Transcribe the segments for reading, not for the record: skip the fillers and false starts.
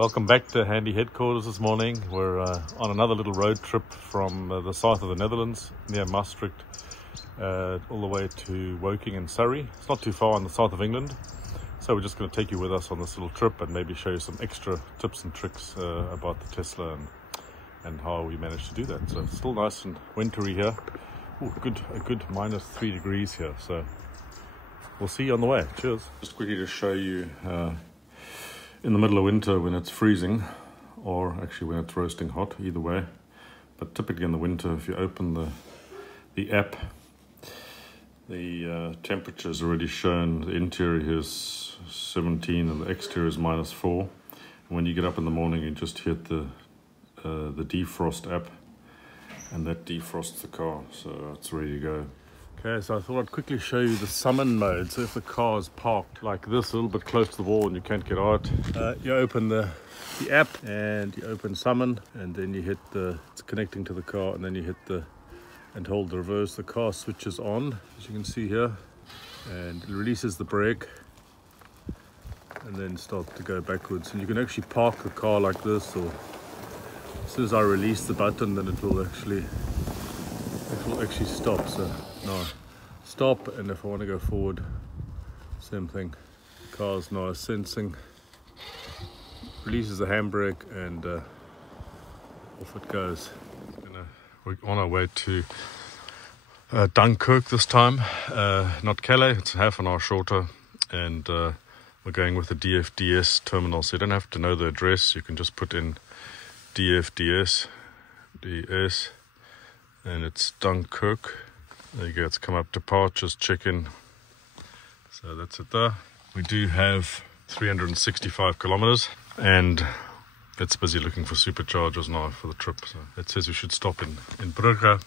Welcome back to Handy Headquarters this morning. We're on another little road trip from the south of the Netherlands, near Maastricht, all the way to Woking in Surrey. It's not too far in the south of England. So we're just going to take you with us on this little trip and maybe show you some extra tips and tricks about the Tesla and how we managed to do that. So it's still nice and wintry here. Ooh, a good -3 degrees here. So we'll see you on the way. Cheers. Just quickly to show you in the middle of winter when it's freezing, or actually when it's roasting hot, either way. But typically in the winter, if you open the app, the temperature is already shown. The interior is 17 and the exterior is -4. And when you get up in the morning, you just hit the defrost app, and that defrosts the car, so it's ready to go. Okay, so I thought I'd quickly show you the summon mode. So if the car is parked like this, a little bit close to the wall and you can't get out, you open the app and you open summon, and then you hit it's connecting to the car, and then you hit and hold the reverse. The car switches on, as you can see here, and it releases the brake and then starts to go backwards. And you can actually park the car like this, or as soon as I release the button, then it will actually stop. So now stop, and if I want to go forward, same thing. The car's now sensing, releases the handbrake, and off it goes. We're on our way to Dunkirk this time, not Calais. It's half an hour shorter, and we're going with the DFDS terminal, so you don't have to know the address. You can just put in DFDS, and it's Dunkirk. There you go, it's come up, departures, check-in. So that's it there. We do have 365 kilometers, and it's busy looking for superchargers now for the trip. So it says we should stop in Brugge.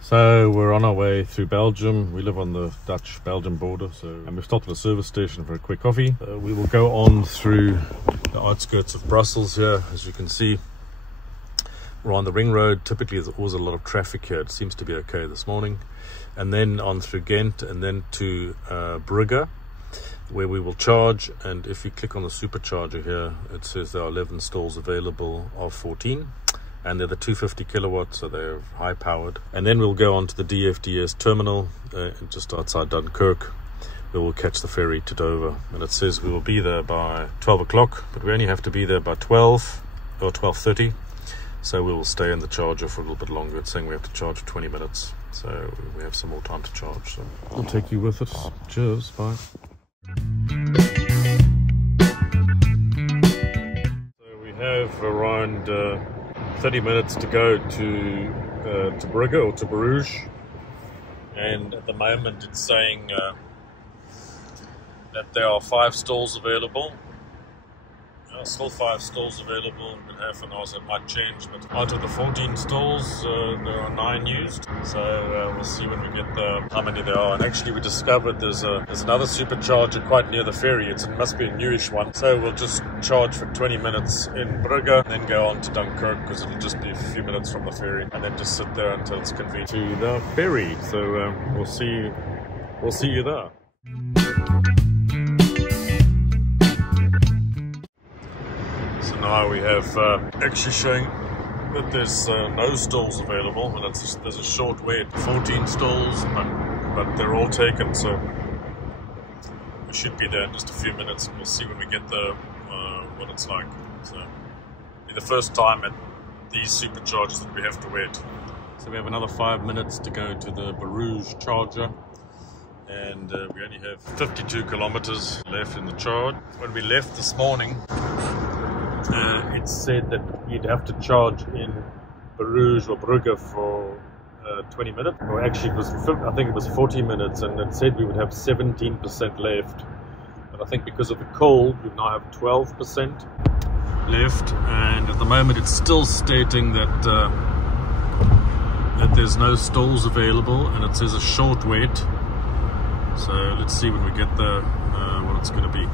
So we're on our way through Belgium. We live on the Dutch-Belgium border, and we've stopped at a service station for a quick coffee. We will go on through the outskirts of Brussels here. As you can see, we're on the ring road. Typically there's always a lot of traffic here. It seems to be okay this morning. And then on through Ghent, and then to Brugge, where we will charge. And if you click on the supercharger here, it says there are 11 stalls available of 14. And they're the 250 kilowatts, so they're high powered. And then we'll go on to the DFDS terminal just outside Dunkirk, where we'll catch the ferry to Dover. And it says we will be there by 12 o'clock, but we only have to be there by 12 or 12:30. So we will stay in the charger for a little bit longer. It's saying we have to charge for 20 minutes. So we have some more time to charge. So we'll take you with us. Cheers, bye. So we have around 30 minutes to go to Brugge, or to Bruges, and at the moment it's saying that there are 5 stalls available. Still 5 stalls available in half an hour, so it might change, but out of the 14 stalls there are 9 used, so we'll see when we get there how many there are. And actually we discovered there's another supercharger quite near the ferry. It must be a newish one, so we'll just charge for 20 minutes in Brugge, and then go on to Dunkirk, because it'll just be a few minutes from the ferry, and then just sit there until it's convenient to the ferry. So we'll see you there. Now we have actually showing that there's no stalls available, and there's a short wait. 14 stalls, but they're all taken, so we should be there in just a few minutes, and we'll see when we get there what it's like. So it'll be the first time at these superchargers that we have to wait. So we have another 5 minutes to go to the Bruges charger, and we only have 52 kilometers left in the charge. When we left this morning, it said that you'd have to charge in Bruges or Brugge for 20 minutes, or actually I think it was 40 minutes, and it said we would have 17% left. But I think because of the cold, we now have 12% left, and at the moment it's still stating that there's no stalls available, and it says a short wait. So let's see when we get there what it's going to be.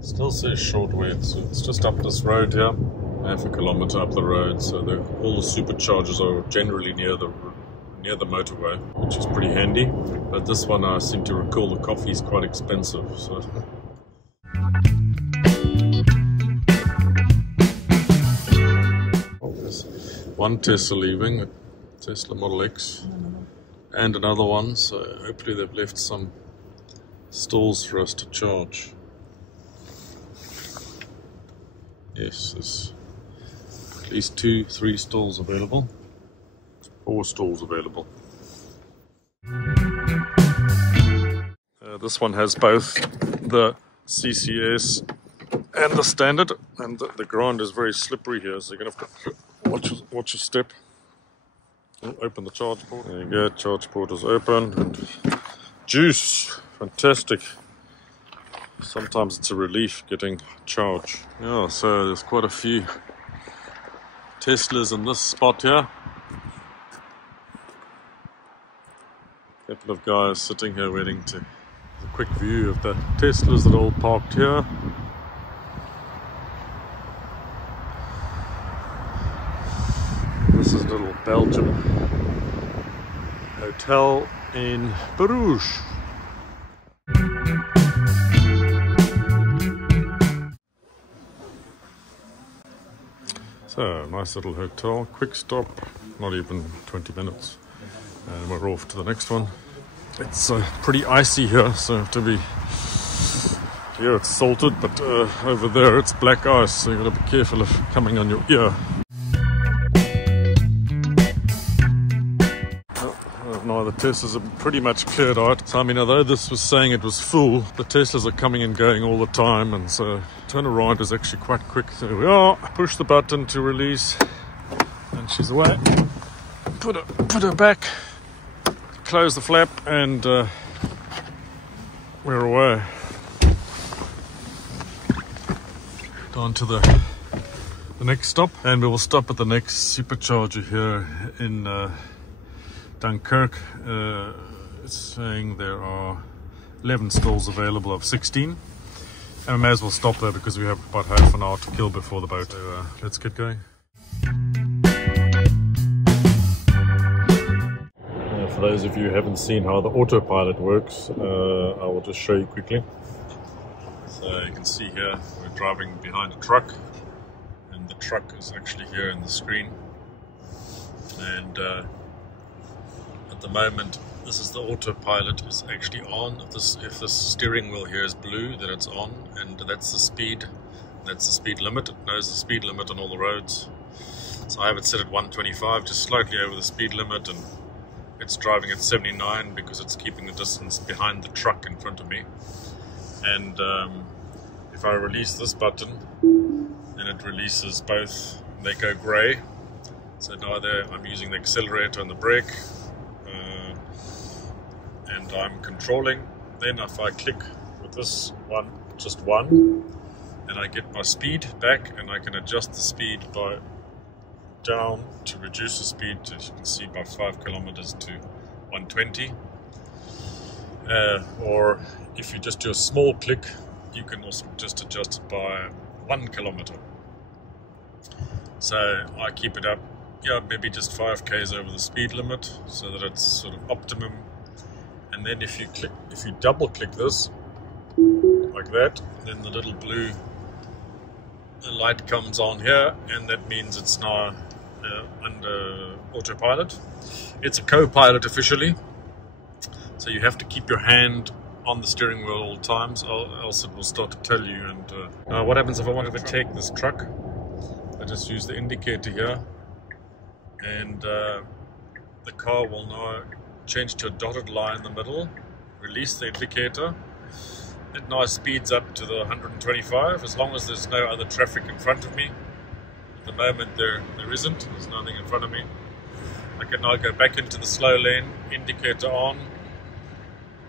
Still says short wait, so it's just up this road here. half a kilometer up the road, so all the superchargers are generally near the motorway, which is pretty handy. But this one, I seem to recall, the coffee is quite expensive. So. There's one Tesla leaving, a Tesla Model X, and another one. So hopefully they've left some stalls for us to charge. Yes, there's at least 2-3 stalls available. 4 stalls available. This one has both the CCS and the standard, and the ground is very slippery here, so you're going to have to watch your step. Open the charge port. There you go, charge port is open. And juice, fantastic. Sometimes it's a relief getting charge. Yeah, so there's quite a few Teslas in this spot here. A couple of guys sitting here waiting to a quick view of the Teslas that are all parked here. This is a little Belgium hotel in Bruges. So, nice little hotel, quick stop, not even 20 minutes. And we're off to the next one. It's pretty icy here, so have to be... Here it's salted, but over there it's black ice, so you've got to be careful of coming on your ear. No, the Teslas are pretty much cleared out. So I mean, although this was saying it was full, the Teslas are coming and going all the time, and so turnaround is actually quite quick. So there we are. Push the button to release, and she's away. Put her back. Close the flap, and we're away. Down to the next stop, and we will stop at the next supercharger here in Dunkirk. It's saying there are 11 stalls available of 16, and we may as well stop there because we have about half an hour to kill before the boat. So let's get going. For those of you who haven't seen how the autopilot works, I will just show you quickly. So you can see here we're driving behind a truck, and the truck is actually here in the screen, and at the moment this is the autopilot is actually on. If the steering wheel here is blue, then it's on, and that's the speed limit. It knows the speed limit on all the roads. So I have it set at 125, just slightly over the speed limit, and it's driving at 79 because it's keeping the distance behind the truck in front of me. And if I release this button, then it releases both. They go grey. So now I'm using the accelerator and the brake, and I'm controlling. Then if I click with this one, just one, and I get my speed back, and I can adjust the speed by down to reduce the speed, as you can see, by 5 kilometers to 120. Or if you just do a small click, you can also just adjust it by 1 kilometer. So I keep it up, maybe just 5 k's over the speed limit, so that it's sort of optimum. And then if you double click this like that, then the little blue light comes on here, and that means it's now under autopilot. It's a co-pilot officially, so you have to keep your hand on the steering wheel all times, else it will start to tell you. And now what happens if I wanted to take this truck? I just use the indicator here, and the car will now change to a dotted line in the middle, release the indicator. It now speeds up to the 125, as long as there's no other traffic in front of me. At the moment there isn't, there's nothing in front of me. I can now go back into the slow lane, indicator on.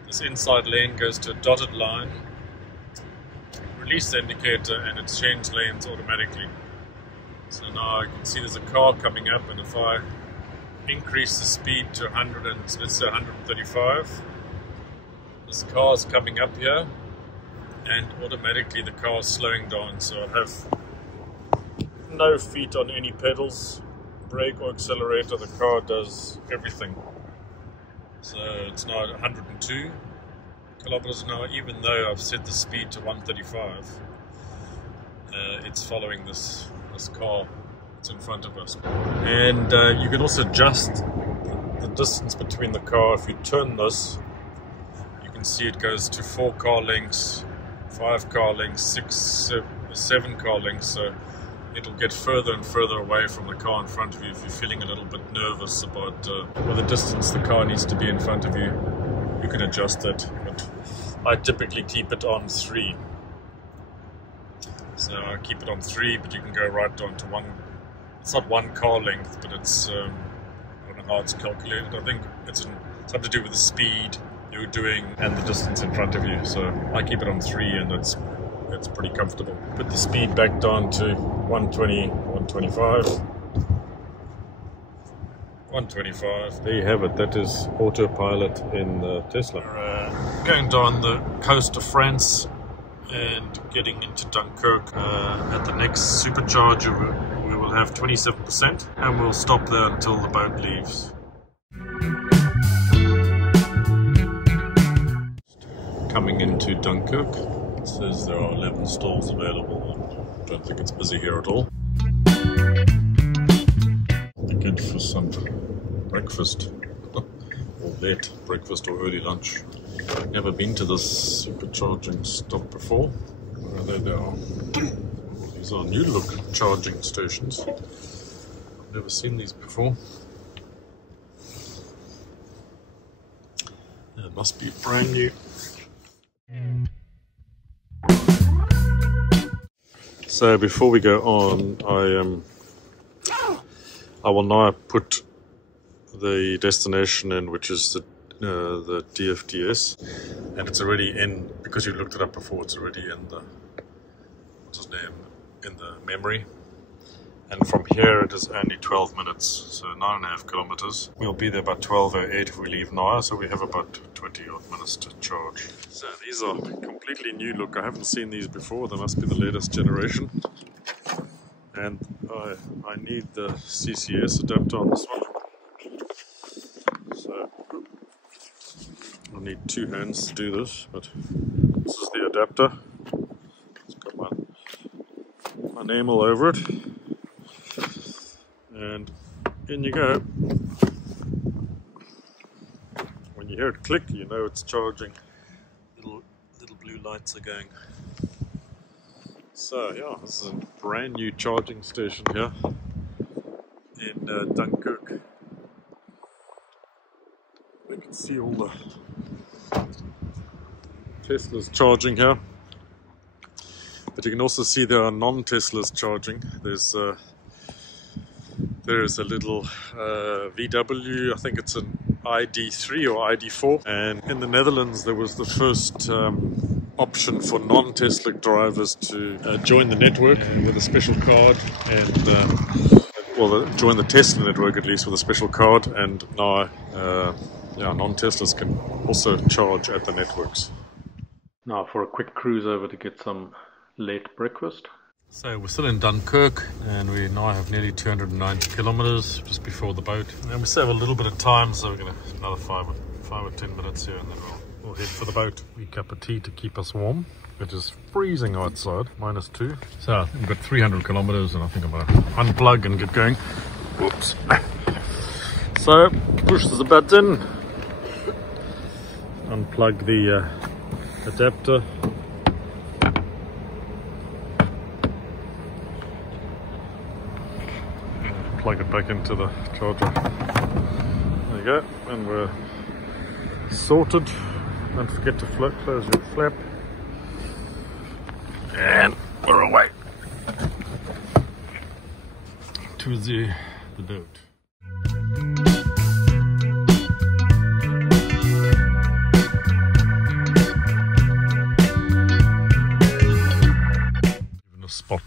This inside lane goes to a dotted line, release the indicator, and it's changed lanes automatically. So now I can see there's a car coming up, and if I increase the speed to 100 and let's say 135, this car is coming up here, and automatically the car is slowing down. So I have no feet on any pedals, brake or accelerator. The car does everything. So it's now at 102 kilometers an hour, even though I've set the speed to 135. It's following this car that's in front of us. And you can also adjust the distance between the car. If you turn this, you can see it goes to 4 car lengths, 5 car lengths, 6, 7 car lengths. So it'll get further and further away from the car in front of you if you're feeling a little bit nervous about the distance the car needs to be in front of you. You can adjust it, but I typically keep it on 3. So I keep it on 3, but you can go right down to 1. It's not 1 car length, but it's, I don't know how it's calculated. I think it's something to do with the speed you're doing and the distance in front of you. So I keep it on 3, and it's pretty comfortable. Put the speed back down to 120, 125. 125. There you have it. That is autopilot in the Tesla. We're going down the coast of France and getting into Dunkirk. At the next supercharger we will have 27%, and we'll stop there until the boat leaves. Coming into Dunkirk. It says there are 11 stalls available. I don't think it's busy here at all. Good for some breakfast, or late breakfast or early lunch. I've never been to this supercharging stop before. There they are. These are new look charging stations. I've never seen these before. It must be brand new. So before we go on, I will now put the destination in, which is the DFDS, and it's already in, because you looked it up before, it's already in the, what's his name, in the memory. And from here it is only 12 minutes, so 9.5 kilometers. We'll be there about 12:08 if we leave now, so we have about 20 odd minutes to charge. So these are completely new look. I haven't seen these before. They must be the latest generation. And I need the CCS adapter on this one. So I need 2 hands to do this, but this is the adapter. It's got my name all over it. And in you go. When you hear it click, you know it's charging. Little blue lights are going. So yeah, this is a brand new charging station here in Dunkirk. You can see all the Teslas charging here, but you can also see there are non-Teslas charging. There's a little VW, I think it's an ID3 or ID4, and in the Netherlands there was the first option for non-Tesla drivers to join the network with a special card, and join the Tesla network at least with a special card, and now non-Teslas can also charge at the networks. Now for a quick cruise over to get some late breakfast. So we're still in Dunkirk, and we now have nearly 290 kilometers just before the boat, and we still have a little bit of time, so we're going to another 5 or 10 minutes here, and then we'll head for the boat. We cup of tea to keep us warm. It is freezing outside, -2. So we've got 300 kilometers, and I think I'm going to unplug and get going. Whoops. So push the button, unplug the adapter. Plug it back into the charger. There you go, and we're sorted. Don't forget to close your flap. And we're away to the boat. Even a spot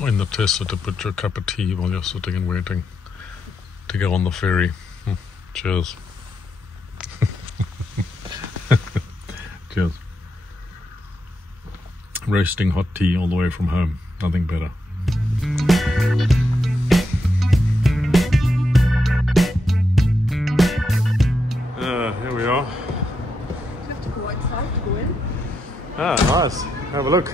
in the Tesla to put your cup of tea while you're sitting and waiting to go on the ferry. Cheers. Cheers. Roasting hot tea all the way from home. Nothing better. Ah, nice. Have a look.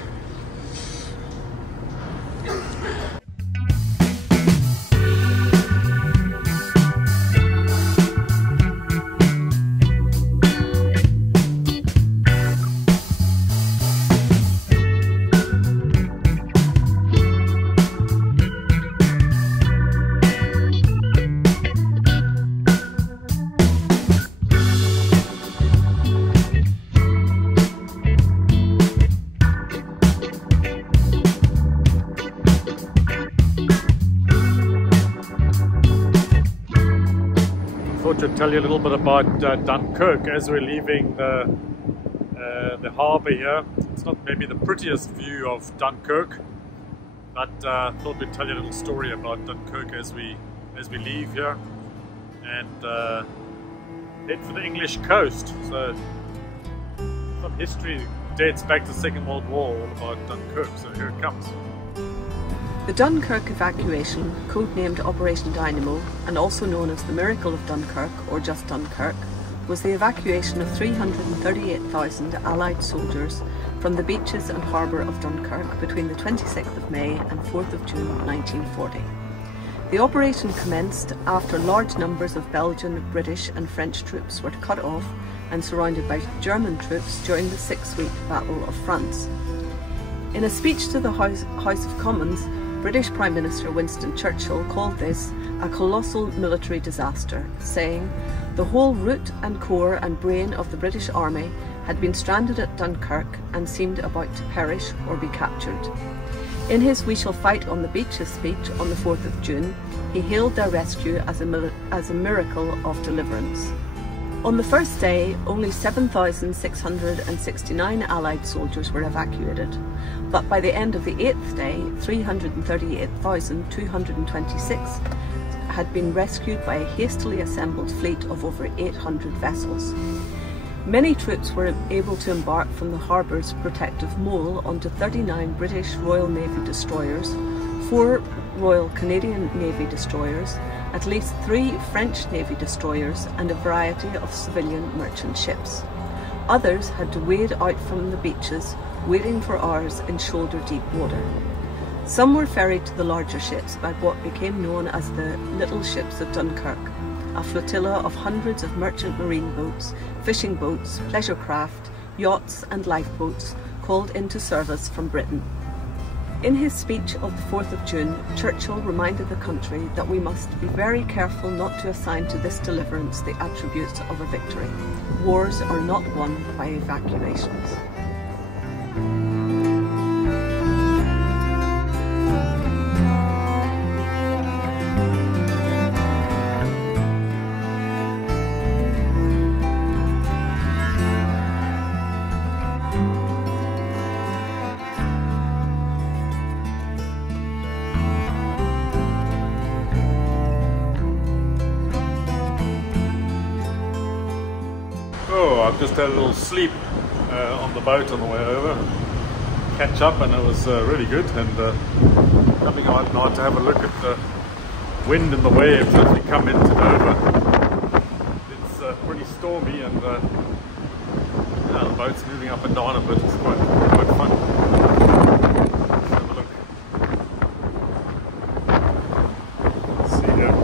To tell you a little bit about Dunkirk as we're leaving the harbour here. It's not maybe the prettiest view of Dunkirk, but thought we'd tell you a little story about Dunkirk as we leave here and head for the English coast. So some history dates back to the Second World War all about Dunkirk. So here it comes. The Dunkirk evacuation, codenamed Operation Dynamo and also known as the Miracle of Dunkirk or just Dunkirk, was the evacuation of 338,000 Allied soldiers from the beaches and harbour of Dunkirk between the 26th of May and 4th of June 1940. The operation commenced after large numbers of Belgian, British and French troops were cut off and surrounded by German troops during the 6-week Battle of France. In a speech to the House of Commons, British Prime Minister Winston Churchill called this a colossal military disaster, saying, "The whole root and core and brain of the British Army had been stranded at Dunkirk and seemed about to perish or be captured." In his "We shall fight on the beaches" speech on the 4th of June, he hailed their rescue as a miracle of deliverance. On the first day, only 7,669 Allied soldiers were evacuated, but by the end of the 8th day, 338,226 had been rescued by a hastily assembled fleet of over 800 vessels. Many troops were able to embark from the harbour's protective mole onto 39 British Royal Navy destroyers, 4 Royal Canadian Navy destroyers, at least 3 French Navy destroyers and a variety of civilian merchant ships. Others had to wade out from the beaches, waiting for hours in shoulder-deep water. Some were ferried to the larger ships by what became known as the Little Ships of Dunkirk, a flotilla of hundreds of merchant marine boats, fishing boats, pleasure craft, yachts and lifeboats called into service from Britain. In his speech of the 4th of June, Churchill reminded the country that we must be very careful not to assign to this deliverance the attributes of a victory. Wars are not won by evacuations. Oh, I've just had a little sleep on the boat on the way over, catch up, and it was really good. And coming out now to have a look at the wind and the waves as we come into Dover. It's pretty stormy, and the boat's moving up and down a bit. It's quite fun. Let's have a look. Let's see here.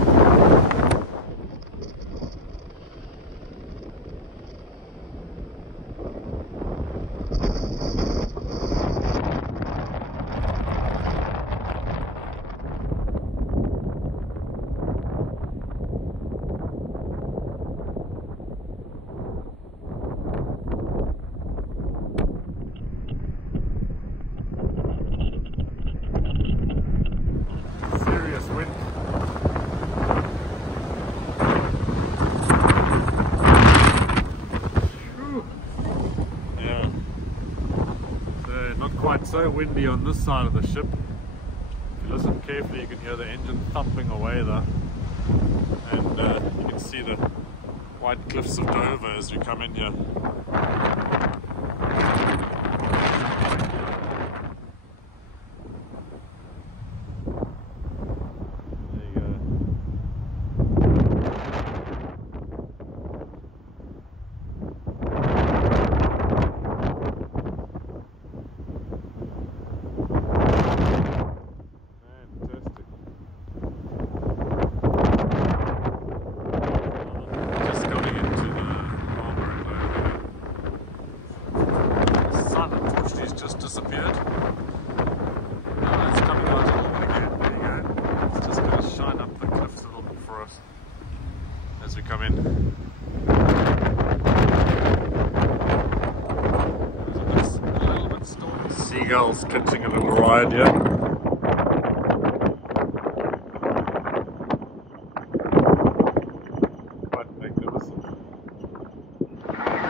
So windy on this side of the ship. If you listen carefully, you can hear the engine thumping away there, and you can see the white cliffs of Dover as we come in here. seagulls catching a little ride here. Quite magnificent.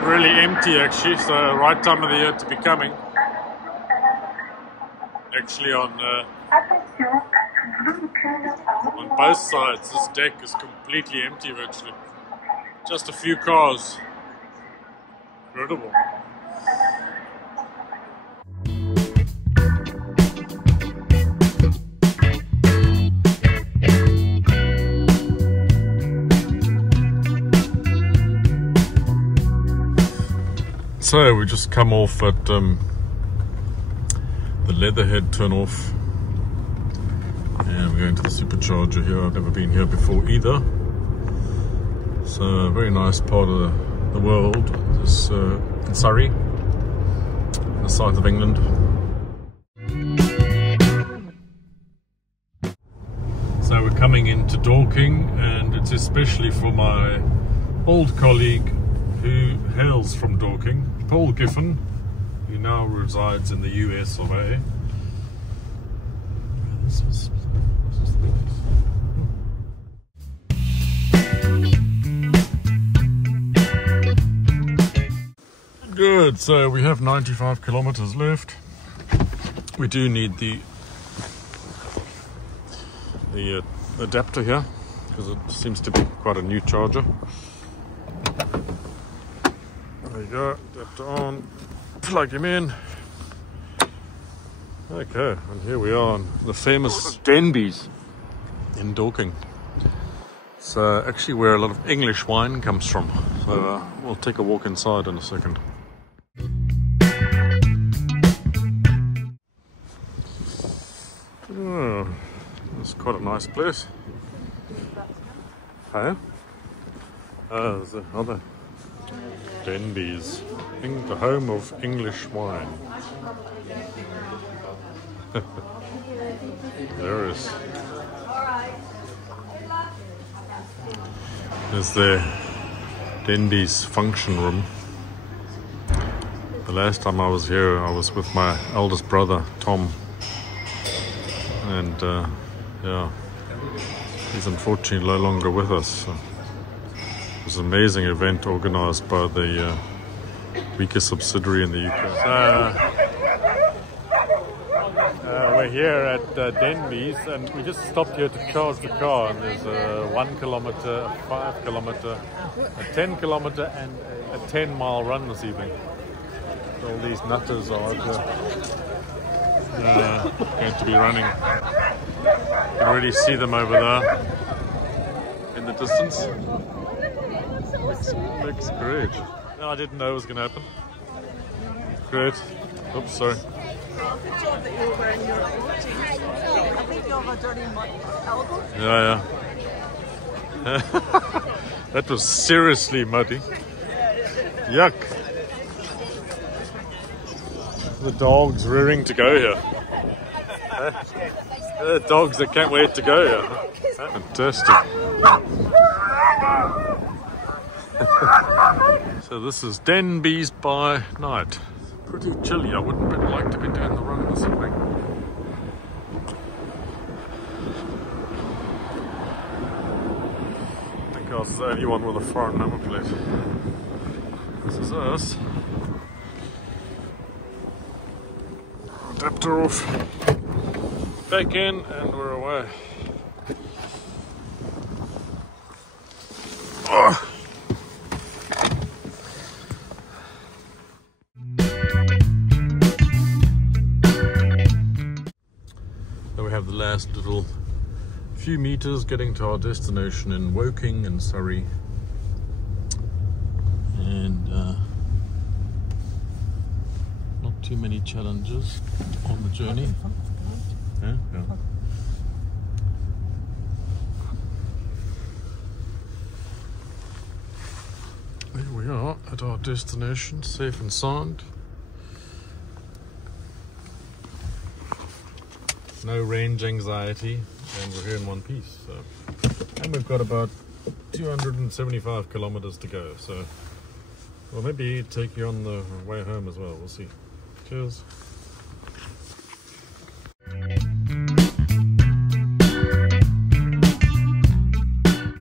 Really empty actually, so right time of the year to be coming. Actually on both sides, this deck is completely empty virtually. Just a few cars. Incredible. So we just come off at the Leatherhead turn off, and we're going to the supercharger here. I've never been here before either. So a very nice part of the world, this in Surrey, the south of England. So we're coming into Dorking, and it's especially for my old colleague who hails from Dorking, Paul Giffen, who now resides in the US of A. This is the place. Good, so we have 95 kilometers left. We do need the adapter here, because it seems to be quite a new charger. There you go, adapter on, plug him in. Okay, and here we are on the famous Denby's in Dorking. It's actually where a lot of English wine comes from. So we'll take a walk inside in a second. Oh, it's quite a nice place. Hey? Oh, there's another Denby's, the home of English wine. There is. There's the Denby's function room. The last time I was here, I was with my eldest brother, Tom. And yeah, he's unfortunately no longer with us. So it was an amazing event organised by the weaker subsidiary in the UK. We're here at Denby's, and we just stopped here to charge the car, and there's a 1 kilometre, a 5 kilometre, a 10 kilometre and a 10-mile run this evening. So all these nutters are going to be running. You can really see them over there in the distance. Looks great. No, I didn't know it was going to happen. Great. Oops, sorry. Good job that you were wearing your I think you have a dirty elbow. Yeah, yeah. That was seriously muddy. Yuck. The dog's rearing to go here. The dogs that can't wait to go here. Fantastic. So this is Denby's by night. Pretty chilly. I wouldn't really like to be doing the run this evening. I think I was the only one with a foreign number plate. This is us. Adapter off. Back in, and we're away. Oh. We have the last little few meters getting to our destination in Woking in Surrey, and not too many challenges on the journey. Yeah, yeah. There we are at our destination, safe and sound. No range anxiety, and we're here in one piece. So, and we've got about 275 kilometers to go. So, well, maybe take you on the way home as well. We'll see. Cheers.